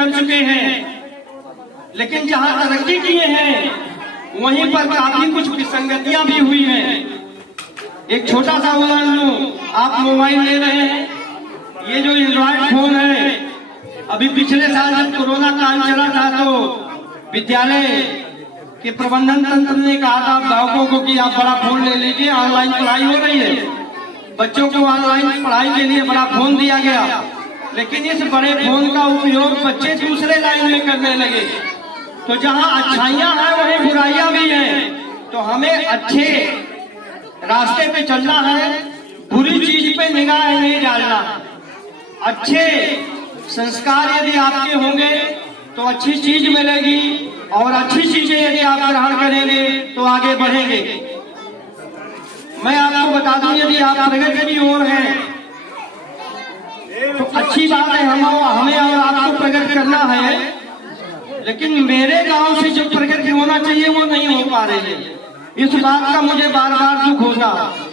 कर चुके हैं, लेकिन जहां तरक्की किए हैं वहीं पर काफी कुछ विसंगतियां भी हुई हैं। एक छोटा सा उदाहरण लूं, आप मोबाइल ले रहे हैं, ये जो एंड्रॉइड फोन है, अभी पिछले साल जब कोरोना काल चला था तो विद्यालय के प्रबंधन तंत्र ने कहा था अभिभावकों को कि आप बड़ा फोन ले लीजिए, ऑनलाइन पढ़ाई हो रही है। बच्चों को ऑनलाइन पढ़ाई के लिए बड़ा फोन दिया गया, लेकिन इस बड़े फोन का उपयोग बच्चे दूसरे लाइन में करने लगे। तो जहां अच्छाइयां हैं वहीं बुराइयां भी हैं। तो हमें अच्छे रास्ते पे चलना है, बुरी चीज पे निगाह नहीं डालना। अच्छे संस्कार यदि आपके होंगे तो अच्छी चीज मिलेगी, और अच्छी चीजें यदि आप ग्रहण करेंगे तो आगे बढ़ेंगे। मैं आपको बता दूं, यदि आप प्रगति की ओर हैं तो अच्छी बात है, हमें और आपको प्रगति करना है, लेकिन मेरे गांव से जो प्रगति होना चाहिए वो नहीं हो पा रही है। इस बात का मुझे बार बार दुख होता है।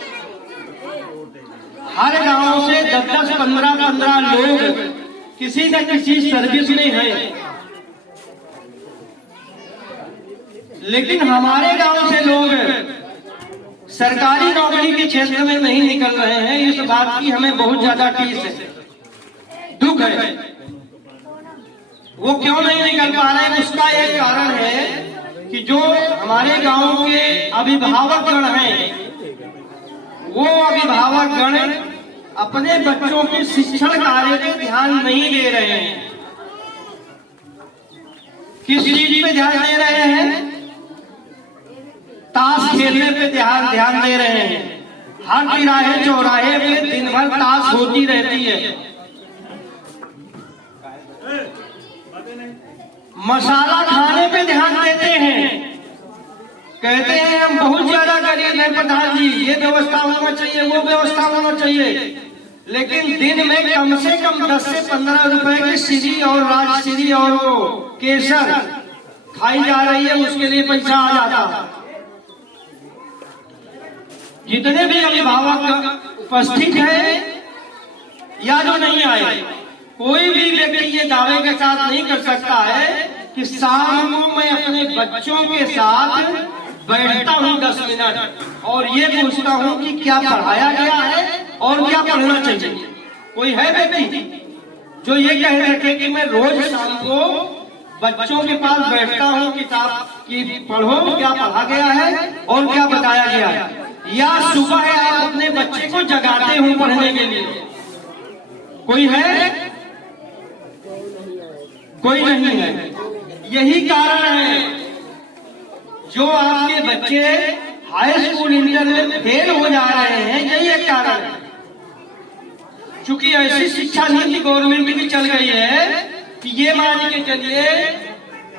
हर गांव से 10-10, 15-15 लोग किसी न किसी सर्विस में हैं, लेकिन हमारे गांव से लोग सरकारी नौकरी के क्षेत्र में नहीं निकल रहे हैं। इस बात की हमें बहुत ज्यादा टीस है, दुख है। वो क्यों नहीं निकल पा रहे हैं? उसका एक कारण है कि जो हमारे गांव के अभिभावक गण हैं, वो अभिभावक गण अपने बच्चों के शिक्षण कार्य पे ध्यान नहीं दे रहे हैं। किस चीज पे ध्यान दे रहे हैं? ताश खेलने पे ध्यान दे रहे हैं। हर तिराहे चौराहे पे दिन भर ताश होती रहती है। मसाला खाने पे ध्यान देते हैं, कहते हैं हम बहुत ज्यादा गरीब हैं प्रधान जी, ये व्यवस्था होना चाहिए, वो व्यवस्था होना चाहिए, लेकिन दिन में कम से कम 10 से 15 रुपए की श्री और राजश्री और वो केसर खाई जा रही है, उसके लिए पैसा आ जाता। जितने भी अभिभावक उपस्थित हैं या जो नहीं आए, कोई भी व्यक्ति ये दावे के साथ नहीं कर सकता है कि शाम को मैं अपने बच्चों के साथ बैठता हूँ 10 मिनट और ये पूछता हूँ कि क्या पढ़ाया गया है और क्या पढ़ना चाहिए। कोई है व्यक्ति जो ये कह रखे कि मैं रोज शाम को बच्चों के पास बैठता हूँ, किताब की पढ़ो, क्या पढ़ा गया है और क्या बताया गया है, या सुबह आप अपने बच्चे को जगाते हो पढ़ने के लिए? कोई है? कोई नहीं है। यही कारण है जो आपके बच्चे हाई स्कूल इंटर में फेल हो जा रहे हैं, यही एक कारण है। चूंकि ऐसी शिक्षा नीति गवर्नमेंट की चल गई है कि ये मान के चलिए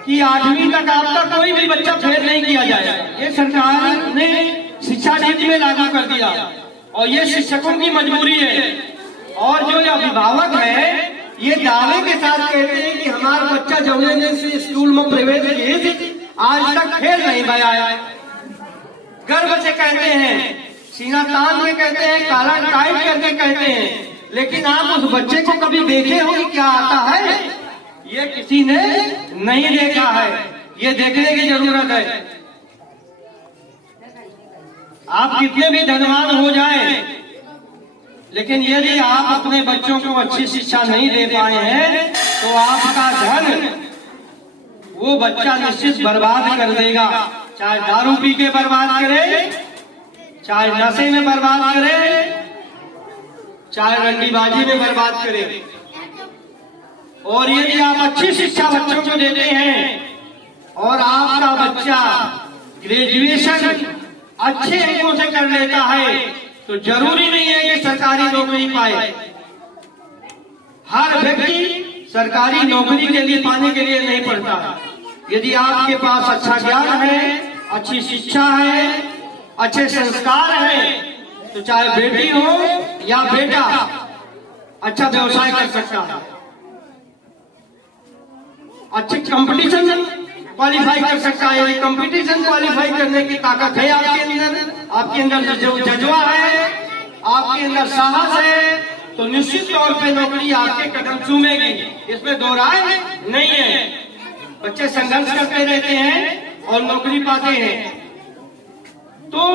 कि 8वीं तक आपका कोई भी बच्चा फेल नहीं किया जाएगा। ये सरकार ने शिक्षा नीति में लागू कर दिया और ये शिक्षकों की मजबूरी है। और जो अभिभावक है ये दावे के साथ कहते हैं कि हमारा बच्चा जब से स्कूल में प्रवेश किए आज तक फेल नहीं भया। गर्व से कहते हैं, सीना तान के कहते हैं, काला टाइट करके कहते हैं, लेकिन आप उस बच्चे को कभी देखे हो कि क्या आता है? ये किसी ने नहीं देखा है। ये देखने की जरूरत है। आप कितने भी धनवान हो जाएं, लेकिन यदि आप अपने बच्चों को अच्छी शिक्षा नहीं दे पाए हैं तो आपका धन वो बच्चा निश्चित बर्बाद कर देगा। चाहे दारू पी के बर्बाद करे, चाहे नशे में बर्बाद करे, चाहे रंडीबाजी में बर्बाद करे। और यदि आप अच्छी शिक्षा बच्चों को देते हैं और आपका बच्चा ग्रेजुएशन अच्छे अंकों से कर लेता है तो जरूरी नहीं है कि सरकारी नौकरी पाए। हर व्यक्ति सरकारी नौकरी के लिए पाने के लिए नहीं पढ़ता। यदि आपके पास अच्छा ज्ञान है, अच्छी शिक्षा है, अच्छे संस्कार है, तो चाहे बेटी हो या बेटा अच्छा व्यवसाय कर सकता है, अच्छे कंपटीशन क्वालिफाई कर सकता है। कंपटीशन क्वालिफाई करने की ताकत है आपके अंदर जो जज्बा है, आपके अंदर साहस है, तो निश्चित तौर पे नौकरी आपके कदम चूमेगी, इसमें दो राय नहीं है। बच्चे संघर्ष करते रहते हैं और नौकरी पाते हैं। तो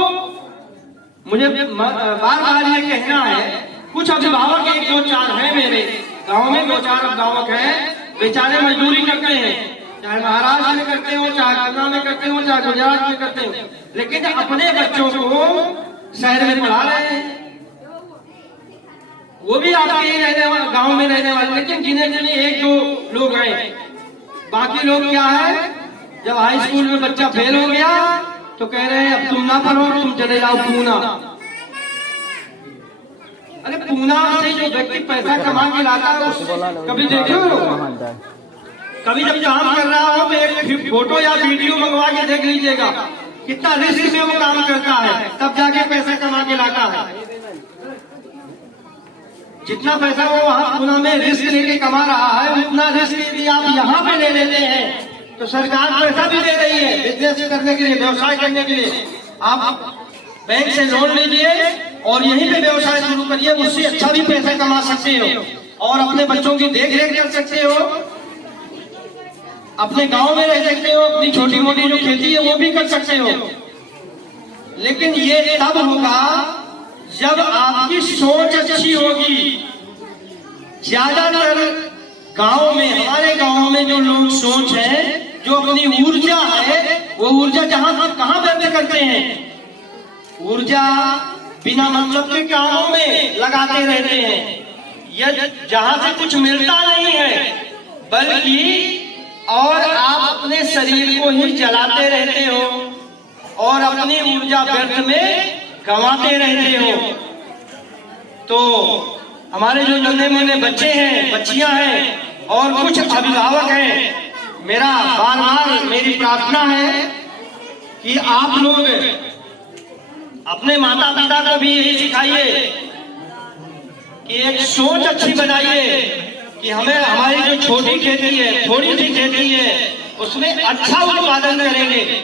मुझे बार बार ये कहना है, कुछ अभिभावक एक दो चार हैं मेरे गांव में, दो चार अभिभावक हैं, बेचारे मजदूरी करते हैं, चाहे महाराष्ट्र में करते हो, चाहे कर्नाटक में करते हो, चाहे गुजरात में करते हो, लेकिन अपने बच्चों को शहर में पढ़ा रहे हैं। वो भी आपके ही रहने वाले, गांव में रहने वाले, लेकिन गिने गिने एक दो लोग हैं। बाकी लोग क्या है, जब हाई स्कूल में बच्चा फेल हो गया तो कह रहे हैं अब तुम ना पढ़ो, तुम चले जाओ पूना। अरे पूना से जो व्यक्ति पैसा कमा के लाता है, कभी देखे हो? कभी जब काम कर रहा हो तो एक फोटो या वीडियो मंगवा के देख लीजिएगा, कितना रिस्क में वो काम करता है, तब जाके पैसा कमा के लाता है। जितना पैसा वो वहां पूना में रिस्क लेके कमा रहा है, उतना रिस्क यदि आप यहाँ पे ले लेते हैं तो सरकार पैसा भी दे रही है बिजनेस करने के लिए, व्यवसाय करने के लिए। आप बैंक से लोन लीजिए और यहीं पे व्यवसाय शुरू करिए, उससे अच्छा भी पैसा कमा सकते हो और अपने बच्चों की देख रेख कर सकते हो, अपने गांव में रह सकते हो, अपनी छोटी मोटी जो खेती है वो भी कर सकते हो। लेकिन ये तब होगा जब आपकी सोच अच्छी होगी। ज्यादातर गांव में, हमारे गांव में जो लोग सोच है, जो अपनी ऊर्जा है, वो ऊर्जा कहाँ व्यक्त करते हैं? ऊर्जा बिना मतलब के कामों में लगाते रहते हैं। यह जहां से कुछ मिलता नहीं है, बल्कि और आप अपने शरीर को ही जलाते रहते हो और अपनी ऊर्जा व्यर्थ में गंवाते रहते हो। तो हमारे जो नन्हे मुन्ने बच्चे हैं, बच्चियां हैं और कुछ अभिभावक हैं, मेरा बार बार मेरी प्रार्थना है कि आप लोग अपने माता पिता को भी यही सिखाइए कि एक सोच अच्छी बनाइए कि हमें, हमारी जो छोटी खेती है, थोड़ी सी खेती है, उसमें अच्छा उत्पादन करेंगे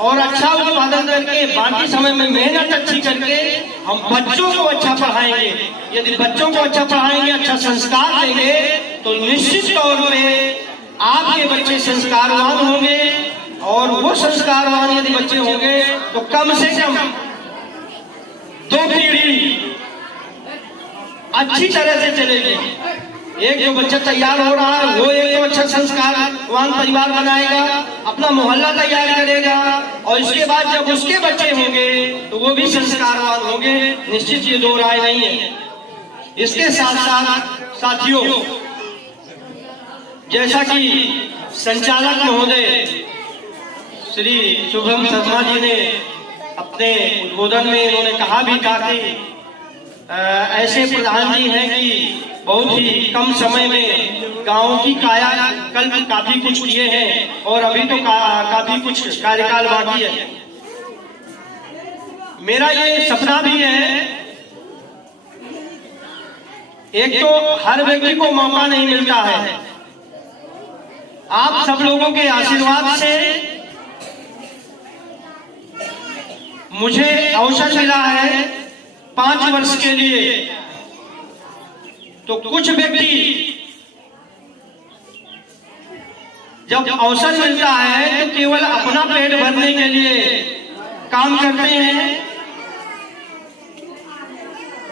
और अच्छा उत्पादन करके बाकी समय में मेहनत अच्छी करके हम बच्चों को अच्छा पढ़ाएंगे। यदि बच्चों को अच्छा पढ़ाएंगे, अच्छा संस्कार देंगे, तो निश्चित तौर पे आपके बच्चे संस्कारवान होंगे और वो संस्कारवान यदि बच्चे होंगे तो कम से कम 2 पीढ़ी अच्छी तरह से चलेगी। एक जो बच्चा तैयार हो रहा है वो एक तो अच्छा संस्कारवान परिवार बनाएगा, अपना मोहल्ला तैयार करेगा और इसके बाद जब उसके बच्चे होंगे तो वो भी संस्कारवान होंगे। निश्चित ये दो राय नहीं है। इसके साथ साथ साथियों, जैसा कि संचालक महोदय श्री शुभम शर्मा जी ने अपने उद्बोधन में उन्होंने कहा भी था कि ऐसे प्रधान जी हैं कि बहुत ही कम समय में गांव की कायाकल्प काफी कुछ किए हैं और अभी तो काफी कुछ कार्यकाल बाकी है। मेरा ये सपना भी है, एक तो हर व्यक्ति को मौका नहीं मिलता है, आप सब लोगों के आशीर्वाद से मुझे अवसर मिला है 5 वर्ष के लिए। तो कुछ व्यक्ति जब अवसर मिलता है तो केवल अपना पेट भरने के लिए काम करते हैं।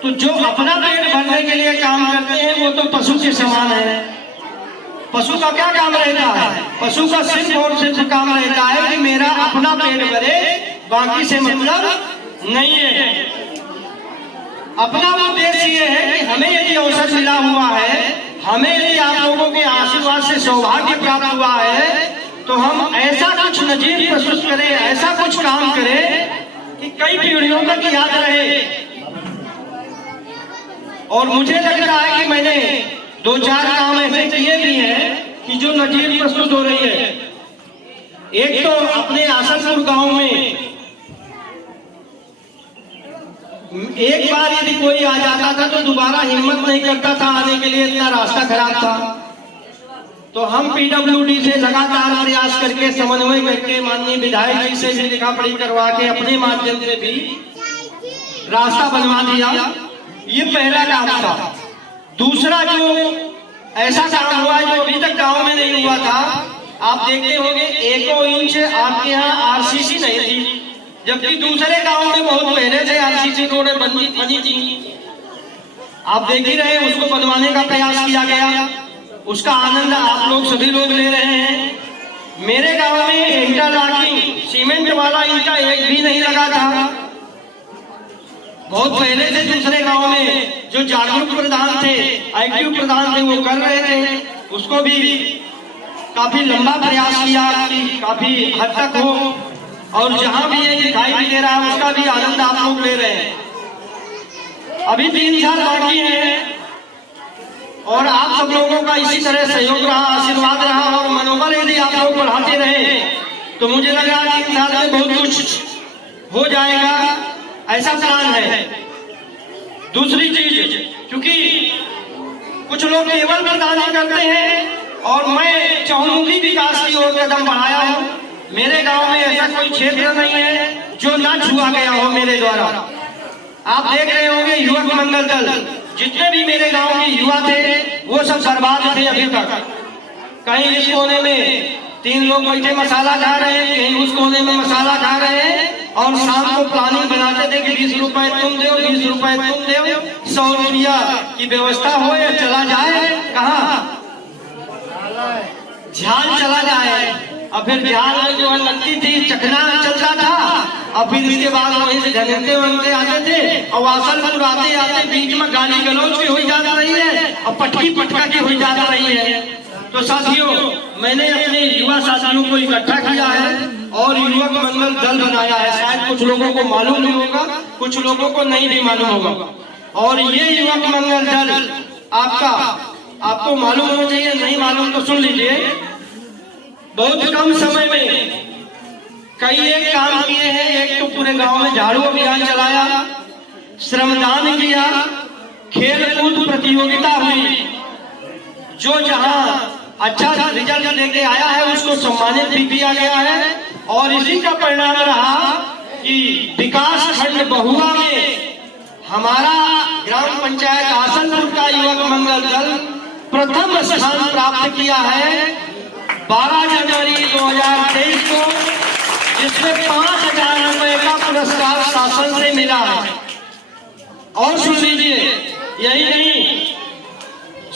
तो जो अपना पेट भरने के लिए काम करते हैं वो तो पशु के समान है। पशु का क्या काम रहता है? पशु का सिर्फ और सिर्फ काम रहता है कि मेरा अपना पेट भरे, बाकी से मतलब नहीं है। अपना उद्देश्य ये है कि हमें यदि अवसर मिला हुआ है, हमें यदि आप लोगों के आशीर्वाद से सौभाग्य प्राप्त हुआ है, तो हम ऐसा कुछ नजीर प्रस्तुत करें, ऐसा कुछ काम करें कि कई पीढ़ियों तक याद रहे। और मुझे लग रहा है कि मैंने 2-4 काम ऐसे किए भी हैं कि जो नजीर प्रस्तुत हो रही है। एक तो अपने आसनपुर गांव में एक बार यदि कोई आ जाता था तो दोबारा हिम्मत नहीं करता था आने के लिए, इतना रास्ता खराब था। तो हम पीडब्ल्यूडी से लगातार प्रयास करके, समन्वय करके, माननीय विधायक जी से भी लिखा पढ़ी करवा के अपने माध्यम से भी रास्ता बनवा दिया। ये पहला काम था। दूसरा जो ऐसा काम हुआ जो अभी तक गांव में नहीं हुआ था, आप देखते होंगे 1 इंच आपके यहाँ आरसीसी नहीं थी, जबकि दूसरे गांव में बहुत पहले से आरसीसी रोडें बनी थी। आप देख ही रहे हैं, उसको बनवाने का प्रयास किया गया, उसका आनंद आप लोग सभी लोग ले रहे हैं। मेरे गांव में इंटरलॉकिंग सीमेंट वाला ईंटा एक भी नहीं लगा था। बहुत पहले से दूसरे गांव में जो जागरूक प्रधान थे, एक्टिव प्रधान थे, वो कर रहे थे। उसको भी काफी लंबा प्रयास किया कि काफी हद तक हो, और जहां भी ये दिखाई भी दे रहा है उसका भी आनंद आप लोग ले रहे हैं। अभी 3 साल बाकी है और आप सब लोगों का इसी तरह सहयोग रहा, आशीर्वाद रहा और मनोबल यदि आप लोग बढ़ाते रहे तो मुझे लग रहा है 3 साल में बहुत कुछ हो जाएगा, ऐसा प्लान है। दूसरी चीज, क्योंकि कुछ लोग केवल प्रदान करते हैं और मैं चहुमुखी विकास की ओर कदम बढ़ाया हूँ। मेरे गांव में ऐसा कोई क्षेत्र नहीं है जो ना छुआ गया हो मेरे द्वारा। आप देख रहे होंगे युवक मंगल दल, जितने भी मेरे गांव के युवा थे वो सब बर्बाद थे अभी तक। कहीं इस कोने में 3 लोग बैठे मसाला खा रहे हैं, कहीं उस कोने में मसाला खा रहे हैं, और शाम को प्लानिंग बनाते थे कि 20 रुपए तुम दो, 20 रुपए तुम दो, 100 रुपया की व्यवस्था हो या चला जाए कहाँ, झाल चला जाए। और फिर झाल में जो है लगती थी, चखना चलता था, और फिर इसके बाद वहीं से घनेते वनते आते थे और वासलपुर आते आते बीच में गाली गलौज की हुई जा रही है और पटकी पटका की हुई जा रही है। तो साथियों, मैंने अपने युवा साथियों को इकट्ठा किया है और युवक मंगल दल बनाया है। शायद कुछ लोगों को मालूम नहीं होगा, कुछ लोगों को नहीं भी मालूम होगा। और ये युवक मंगल दल आपको मालूम होना चाहिए, नहीं मालूम तो सुन लीजिए। बहुत कम समय में कई एक काम किए हैं। एक तो पूरे गांव में झाड़ू अभियान चलाया, श्रमदान किया, खेल कूद प्रतियोगिता हुई, जो जहां अच्छा रिजल्ट लेके आया है उसको सम्मानित भी किया गया है। और इसी का परिणाम रहा कि विकास खंड बहुआ में हमारा ग्राम पंचायत आसनपुर का युवक मंगल दल प्रथम स्थान प्राप्त किया है 12 जनवरी 2023 को, जिसमें 5,000 रुपए का पुरस्कार शासन से मिला है। और सुन लीजिए, यही नहीं,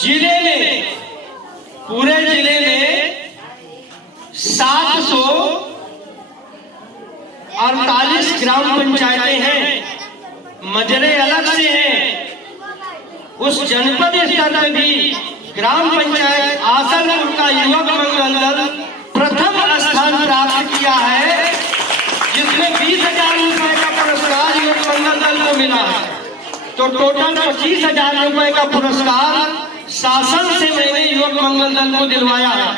जिले में, पूरे जिले में 748 ग्राम पंचायतें हैं, मजरे अलग से हैं। उस जनपद स्तर पर भी ग्राम पंचायत आसनपुर का युवक मंगल दल प्रथम स्थान प्राप्त किया है, जिसमें 20,000 रुपए का पुरस्कार युवक मंगल दल को मिला है। तो टोटल 25,000 रुपए का पुरस्कार शासन से मैंने युवक मंगल दल को दिलवाया है।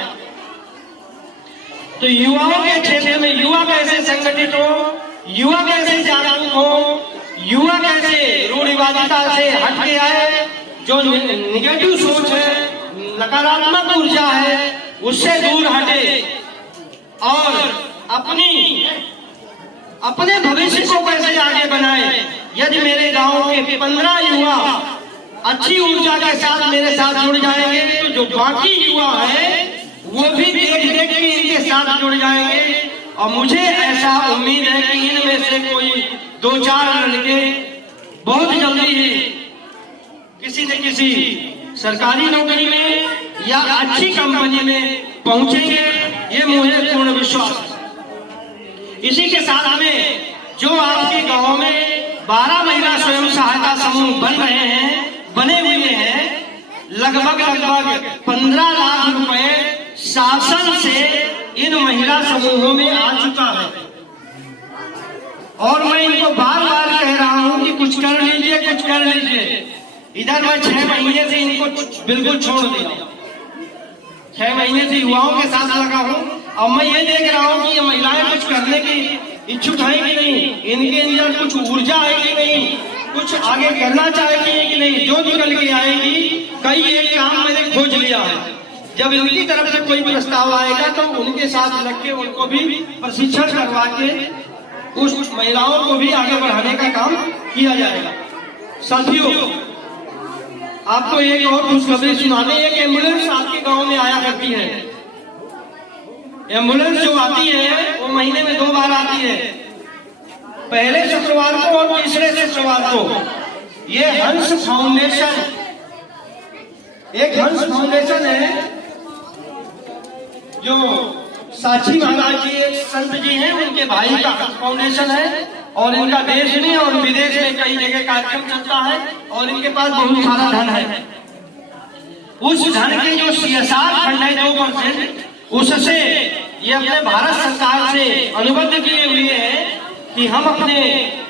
तो युवाओं के क्षेत्र में युवा कैसे संगठित हो, युवा कैसे जागरूक हो, युवा कैसे रूढ़िवादिता से हट के आए, जो निगेटिव सोच है, नकारात्मक ऊर्जा है, उससे दूर हटे और अपने भविष्य को कैसे आगे बढ़ाए। यदि मेरे गांव के 15 युवा अच्छी ऊर्जा के साथ मेरे साथ जुड़ जाएंगे तो जो बाकी युवा है वो भी देख देख के इनके साथ जुड़ जाएंगे। और मुझे ऐसा उम्मीद है कि इनमें से कोई 2-4 लड़के बहुत जल्दी ही किसी न किसी सरकारी नौकरी में या अच्छी कंपनी में पहुंचेंगे, ये मुझे पूर्ण विश्वास है। इसी के साथ में जो आपके गांव में 12 महिला स्वयं सहायता समूह बने हुए हैं, लगभग 15 लाख रुपए शासन से इन महिला समूहों में आ चुका है। और मैं इनको बार बार कह रहा हूं कि कुछ कर लीजिए, कुछ कर लीजिए। इधर मैं 6 महीने से इनको बिल्कुल छोड़ दिया, 6 महीने से युवाओं के साथ लगा हूं। अब मैं ये देख रहा हूं कि ये महिलाएं कुछ करने की इच्छुक है कि नहीं, इनके अंदर कुछ ऊर्जा है कि नहीं, कुछ आगे करना चाहेगी कि नहीं। जो निकल के आएगी, कई एक काम मैंने खोज लिया है। जब इनकी तरफ से कोई प्रस्ताव आएगा तो उनके साथ लग के उनको भी प्रशिक्षण करवा के उस महिलाओं को भी आगे बढ़ाने का काम किया जाएगा। साथियों, आपको एक और खुशखबरी सुनाने, एक एम्बुलेंस आपके गांव में आया करती है। एम्बुलेंस जो आती है वो महीने में 2 बार आती है, पहले शुक्रवार को और तीसरे शुक्रवार को। ये हंस फाउंडेशन, एक हंस फाउंडेशन है जो साक्षी महाराज जी एक संत जी हैं, उनके भाई का फाउंडेशन है और इनका देश में और विदेश में कई जगह कार्यक्रम चलता है और इनके पास बहुत सारा धन है। उस धन के जो CSR फंड है 2%, उससे ये अपने भारत सरकार से अनुबंध किए हुए हैं कि हम अपने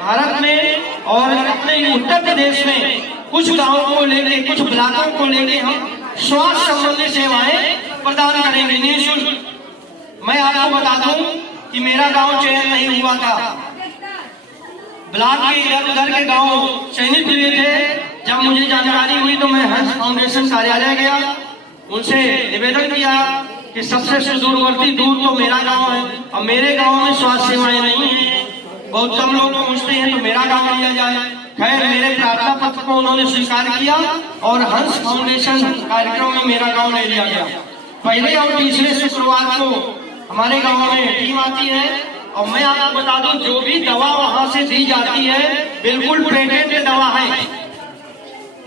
भारत में और अपने उत्तर प्रदेश में कुछ गांवों को लेके, कुछ ब्लॉकों को लेके हम स्वास्थ्य संबंधी सेवाएं प्रदान करेंगे निःशुल्क। मैं आपको बता दूं कि मेरा गांव चयन नहीं हुआ था, ब्लॉक के इधर उधर के गांव चयनित हुए थे। जब मुझे जानकारी हुई तो मैं हंस फाउंडेशन कार्यालय गया, उनसे निवेदन किया कि सबसे सुदूरवर्ती दूर तो मेरा गांव है और मेरे गांव में स्वास्थ्य सेवाएं नहीं है, बहुत कम लोग पूछते हैं तो मेरा गांव लिया जाए। खैर मेरे प्रार्थना पत्र को उन्होंने स्वीकार किया और हंस फाउंडेशन कार्यक्रम में मेरा गांव ले लिया गया। पहले और तीसरे शुक्रवार को हमारे गांव में टीम आती है और मैं आपको बता दूं जो भी दवा वहां से दी जाती है बिल्कुल पेटेंट दवा है,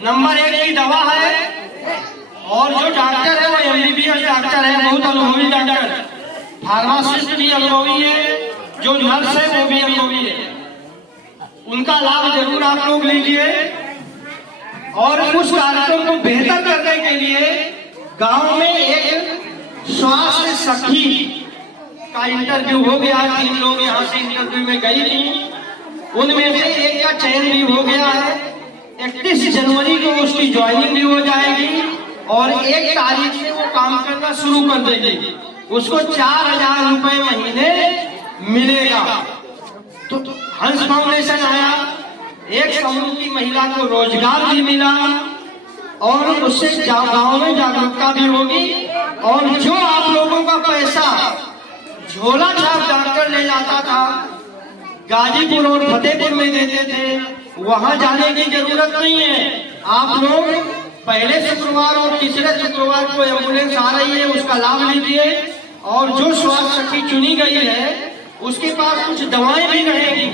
नंबर 1 की दवा है। और जो डॉक्टर है वो MBBS डॉक्टर है, बहुत अनुभवी डॉक्टर, फार्मासिस्ट भी अनुभवी है, जो नर्स है वो भी अनुभवी है। उनका लाभ जरूर आप लोग लीजिए। और उस कार्यक्रम को बेहतर करने के लिए गांव में एक स्वास्थ्य सखी का इंटरव्यू हो गया। 3 लोग यहाँ से इंटरव्यू में गई थी, उनमें से एक का चयन भी हो गया है। 31 जनवरी को उसकी ज्वाइनिंग भी हो जाएगी और 1 तारीख से वो काम करना शुरू कर देगी। उसको 4000 रुपए महीने मिलेगा। तो हंस फाउंडेशन आया, एक समूह की महिला को रोजगार भी मिला और उससे गांव में जागरूकता भी होगी। और जो आप लोगों का पैसा झोला छाप डॉक्टर ले जाता था, गाजीपुर और फतेहपुर में देते थे, वहां जाने की जरूरत नहीं है। आप लोग पहले शुक्रवार और तीसरे शुक्रवार को एम्बुलेंस आ रही है, उसका लाभ लीजिए। और जो स्वास्थ्य सखी चुनी गई है उसके पास कुछ दवाएं भी रहेगी,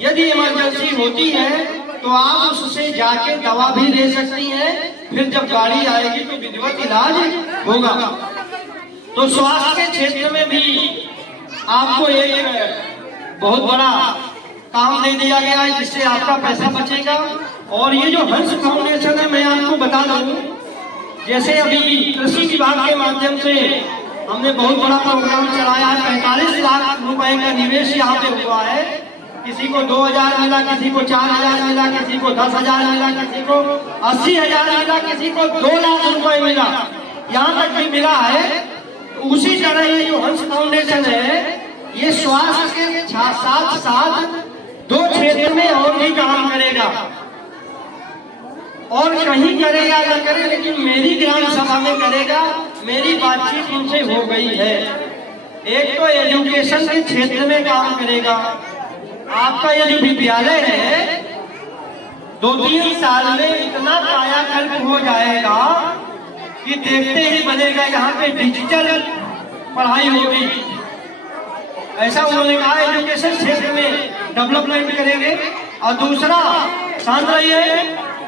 यदि इमरजेंसी होती है तो आप उससे जाके दवा भी ले सकती हैं। फिर जब गाड़ी आएगी तो विधिवत इलाज होगा। तो स्वास्थ्य के क्षेत्र में भी आपको एक बहुत बड़ा काम दे दिया गया है जिससे आपका पैसा बचेगा। और ये जो हंस फाउंडेशन है, मैं आपको बता दूं, जैसे अभी कृषि विभाग के माध्यम से हमने बहुत बड़ा प्रोग्राम चलाया है। 45 लाख रुपए का निवेश यहाँ पे हुआ है। किसी को 2000 मिला, किसी को 4000 मिला, किसी को 10,000 मिला, किसी को 80,000 मिला, किसी को 2 लाख रुपए मिला, यहाँ तक भी मिला है। उसी तरह ये जो हंस फाउंडेशन है, ये स्वास्थ्य के साथ साथ 2 क्षेत्र में और भी काम करेगा। और कहीं करेगा या करे, लेकिन मेरी ग्राम सभा में करेगा। मेरी बातचीत उनसे हो गई है। एक तो एजुकेशन के क्षेत्र में काम करेगा। आपका ये जो विद्यालय है 2-3 साल में इतना कायाकल्प हो जाएगा कि देखते ही बनेगा। यहाँ पे डिजिटल पढ़ाई होगी, ऐसा उन्होंने कहा। एजुकेशन क्षेत्र में डेवलपमेंट करेंगे। और दूसरा शांत रहिए,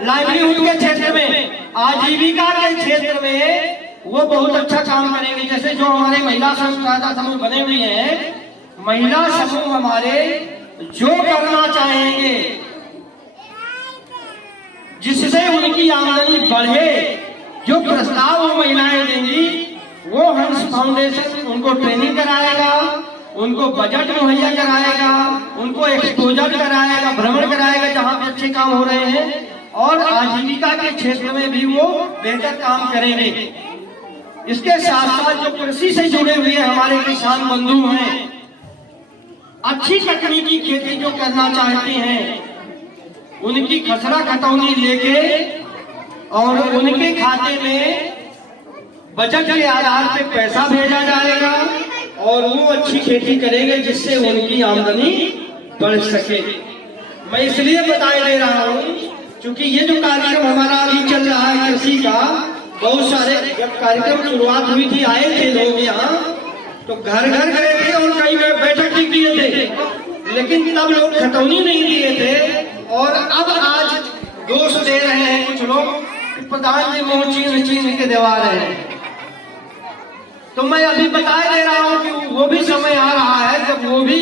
लाइवलीहुड के क्षेत्र में, आजीविका के क्षेत्र में वो बहुत अच्छा काम करेंगे। जैसे जो हमारे महिला सहायता समूह बने हुए हैं, महिला समूह हमारे जो करना चाहेंगे जिससे उनकी आमदनी बढ़े, जो प्रस्ताव वो महिलाएं देंगी, वो हंस फाउंडेशन उनको ट्रेनिंग कराएगा, उनको बजट मुहैया कराएगा, उनको एक्सपोजर कराएगा, भ्रमण कराएगा जहाँ पे अच्छे काम हो रहे हैं। और आजीविका के क्षेत्र में भी वो बेहतर काम करेंगे। इसके साथ साथ जो कृषि से जुड़े हुए हमारे किसान बंधु हैं, अच्छी तकनीकी खेती जो करना चाहते हैं, उनकी खसरा खतौनी लेके और उनके खाते में बजट के आधार पे पैसा भेजा जाएगा और वो अच्छी खेती करेंगे जिससे उनकी आमदनी बढ़ सके। मैं इसलिए बताए दे रहा हूँ क्योंकि ये जो कार्यक्रम हमारा अभी चल रहा है कृषि का, बहुत सारे जब कार्यक्रम शुरुआत हुई थी आए थे लोग यहाँ, तो घर घर गए थे और कई बैठक भी किए थे, लेकिन तब लोग खतौनी नहीं दिए थे। और अब आज दोष दे रहे हैं कुछ लोग कि प्रधान जी मुंह चीन चीन के दबा रहे हैं। तो मैं अभी बता दे रहा हूं कि वो भी समय आ रहा है जब वो भी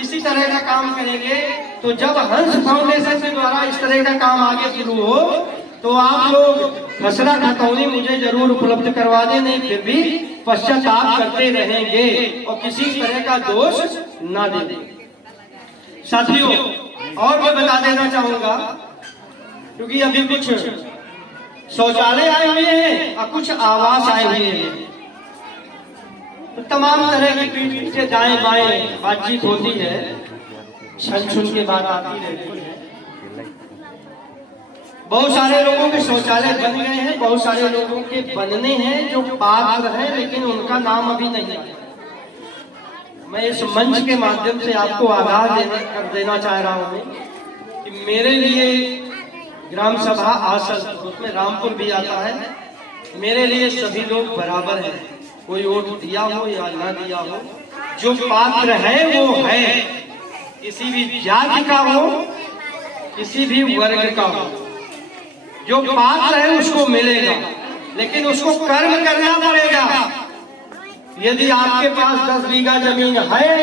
इसी तरह का काम करेंगे। तो जब हंस फाउंडेशन के द्वारा इस तरह का काम आगे शुरू हो तो आप लोग खसरा खतौनी मुझे जरूर उपलब्ध करवा दें, नहीं फिर भी पश्चाताप करते रहेंगे और किसी तरह का दोष ना दें। साथियों, और मैं बता देना चाहूंगा, क्योंकि अभी कुछ शौचालय आए हुए हैं और कुछ आवास आए हुए हैं, तो तमाम तरह की पीठ से दाएं बाएं बातचीत होती है, छन के बात आती रहती है। बहुत सारे लोगों के शौचालय बन गए हैं, बहुत सारे लोगों के बनने हैं जो पात्र हैं, लेकिन उनका नाम अभी नहीं आया। मैं इस मंच के माध्यम से आपको आगाह कर देना चाह रहा हूँ कि मेरे लिए ग्राम सभा आसन, उसमें रामपुर भी आता है, मेरे लिए सभी लोग बराबर हैं, कोई वोट दिया हो या ना दिया हो, जो पात्र है वो है, किसी भी जाति का हो, किसी भी वर्ग का हो, जो पात्र है उसको मिलेगा, लेकिन उसको कर्म करना पड़ेगा। यदि आपके पास 10 बीघा जमीन है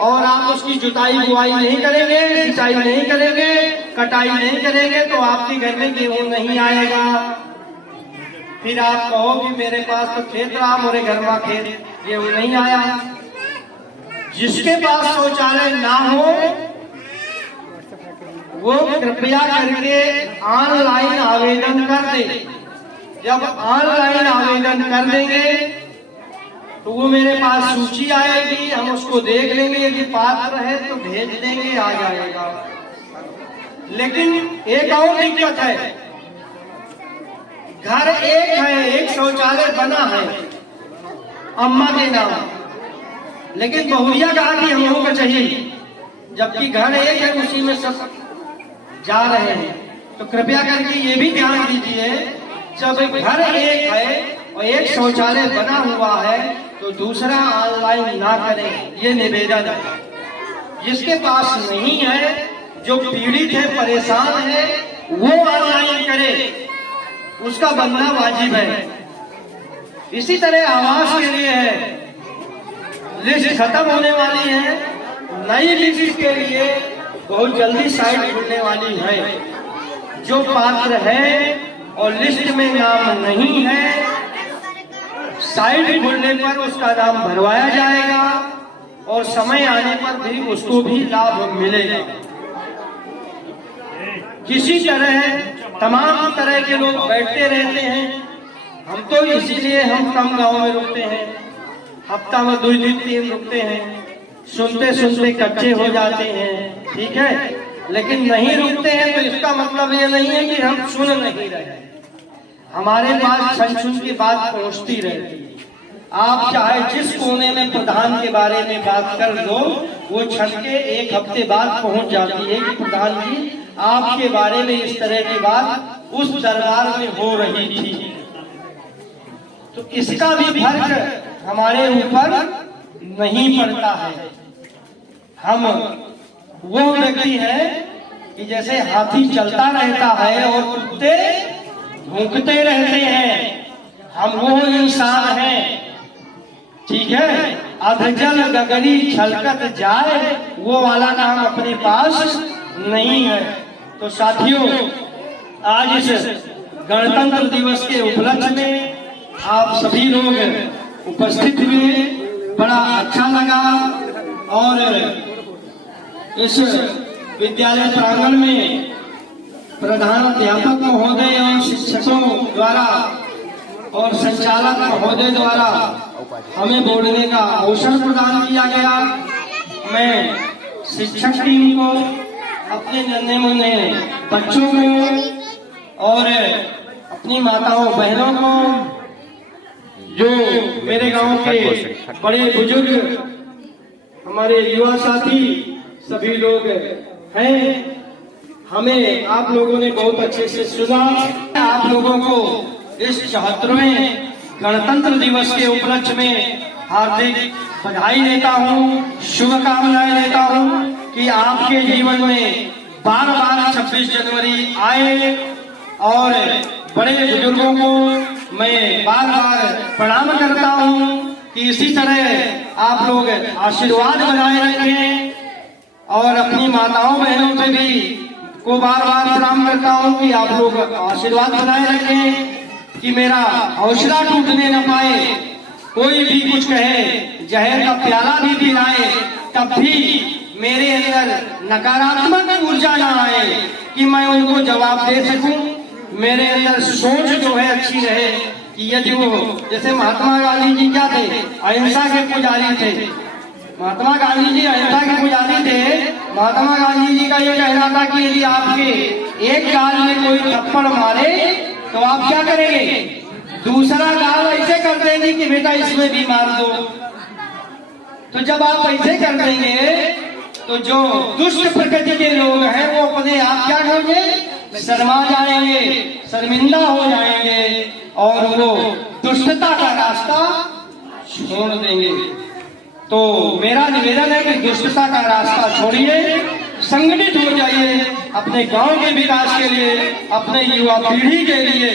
और आप उसकी जुताई बुआई नहीं करेंगे, सिंचाई नहीं करेंगे, कटाई नहीं करेंगे, तो आपके घर में गेहूं नहीं आएगा। फिर आप कहो कि मेरे पास तो खेत रहा, मेरे घर में खेत, गेहूं नहीं आया। जिसके पास शौचालय ना हो वो कृपया करके ऑनलाइन आवेदन कर दे। जब ऑनलाइन आवेदन कर देंगे तो वो मेरे पास सूची आएगी, हम उसको देख लेंगे, यदि पात्र है तो भेज देंगे, आ जाएगा। लेकिन एक और दिक्कत है, घर एक है, एक शौचालय बना है अम्मा के नाम, लेकिन बहुरिया कहा कि हम लोगों को चाहिए, जबकि घर एक है उसी में सब जा रहे हैं। तो कृपया करके ये भी ध्यान दीजिए, जब घर एक है और एक शौचालय बना हुआ है तो दूसरा ऑनलाइन ना करें, ये निवेदन है। जिसके पास नहीं है, जो पीड़ित है, परेशान है, वो ऑनलाइन करे, उसका बनना वाजिब है। इसी तरह आवास के लिए है, लिस्ट खत्म होने वाली है, नई लिस्ट के लिए बहुत जल्दी साइट खुलने वाली है। जो पात्र है और लिस्ट में नाम नहीं है, साइट खुलने पर उसका नाम भरवाया जाएगा और समय आने पर भी उसको भी लाभ मिलेगा। किसी तरह तमाम तरह के लोग बैठते रहते हैं, हम तो इसीलिए हम कम गांव में रुकते हैं, हफ्ता में 2 दिन 3 रुकते हैं, सुनते सुनते कच्चे हो जाते हैं, ठीक है, लेकिन नहीं रुकते हैं तो इसका मतलब ये नहीं है कि हम सुन नहीं रहे, हमारे पास छन की बात पहुंचती रहती है। आप चाहे जिस कोने में प्रधान के बारे में बात कर दो, वो छन के 1 हफ्ते बाद पहुंच जाती है कि प्रधान जी आपके बारे में इस तरह की बात उस दरबार में हो रही थी। तो इसका भी फर्क हमारे ऊपर नहीं पड़ता है। हम वो व्यक्ति है कि जैसे हाथी चलता रहता है और कुत्ते भूखते रहते हैं, हम वो इंसान हैं, ठीक है। अधजल गगरी छलकत जाए, वो वाला नाम अपने पास नहीं है। तो साथियों, आज इस गणतंत्र दिवस के उपलक्ष्य में आप सभी लोग उपस्थित हुए, बड़ा अच्छा लगा। और इस विद्यालय प्रांगण में प्रधान अध्यापक महोदय और शिक्षकों द्वारा और संचालक महोदय द्वारा हमें बोलने का अवसर प्रदान किया गया। मैं शिक्षक टीम को, अपने नन्हे मुन्ने बच्चों को और अपनी माताओं बहनों को, जो मेरे गांव के बड़े बुजुर्ग, हमारे युवा साथी सभी लोग हैं, हमें आप लोगों ने बहुत अच्छे से सुना। आप लोगों को इस 74वें गणतंत्र दिवस के उपलक्ष्य में हार्दिक बधाई देता हूँ, शुभकामनाएं देता हूँ कि आपके जीवन में बार बार 26 जनवरी आए और बड़े बुजुर्गों को मैं बार बार प्रणाम करता हूँ कि इसी तरह आप लोग आशीर्वाद बनाए रखें और अपनी माताओं बहनों से भी को बार बार प्रणाम करता हूँ कि आप लोग आशीर्वाद बनाए रखें कि मेरा हौसला टूटने न पाए। कोई भी कुछ कहे, जहर का प्याला भी पिलाए, तब भी मेरे अंदर नकारात्मक ऊर्जा न आए कि मैं उनको जवाब दे सकूं। मेरे अंदर सोच जो है अच्छी रहे कि यदि वो, जैसे महात्मा गांधी जी क्या थे, अहिंसा के पुजारी थे। महात्मा गांधी जी अहिंसा के पुजारी थे। महात्मा गांधी जी का ये कहना था कि यदि आपके एक गाल में कोई थप्पड़ मारे तो आप क्या करेंगे, दूसरा गाल ऐसे कर देंगे कि बेटा इसमें भी मार दो। तो जब आप ऐसे कर देंगे तो जो दुष्ट प्रकृति के लोग हैं वो अपने आप क्या करेंगे, शर्मा जाएंगे, शर्मिंदा हो जाएंगे और वो दुष्टता का रास्ता छोड़ देंगे। तो मेरा निवेदन है कि दुष्टता का रास्ता छोड़िए, संगठित हो जाइए अपने गांव के विकास के लिए, अपने युवा पीढ़ी के लिए।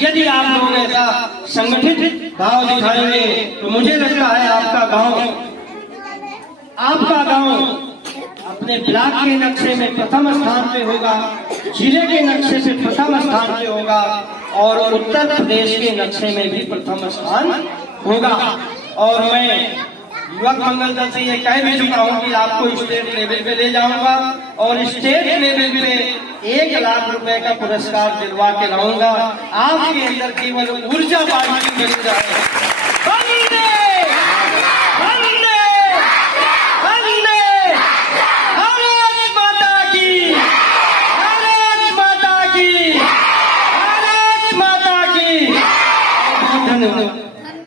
यदि आप लोग ऐसा संगठित भाव दिखाएंगे तो मुझे लगता है आपका गांव अपने ब्लॉक के नक्शे में प्रथम स्थान पे होगा, जिले के नक्शे पे प्रथम स्थान पे होगा और उत्तर प्रदेश के नक्शे में भी प्रथम स्थान होगा। और मैं युवक मंगल दल से ये कह भी चुका हूँ कि आपको स्टेट लेवल पे ले जाऊंगा और स्टेट लेवल पे 1 लाख रुपए का पुरस्कार दिलवा के लाऊंगा। आपके अंदर केवल ऊर्जा पार्टी मिल जाए। वंदे वंदे वंदे, भारत माता की, भारत माता की, भारत माता की। धन्यवाद।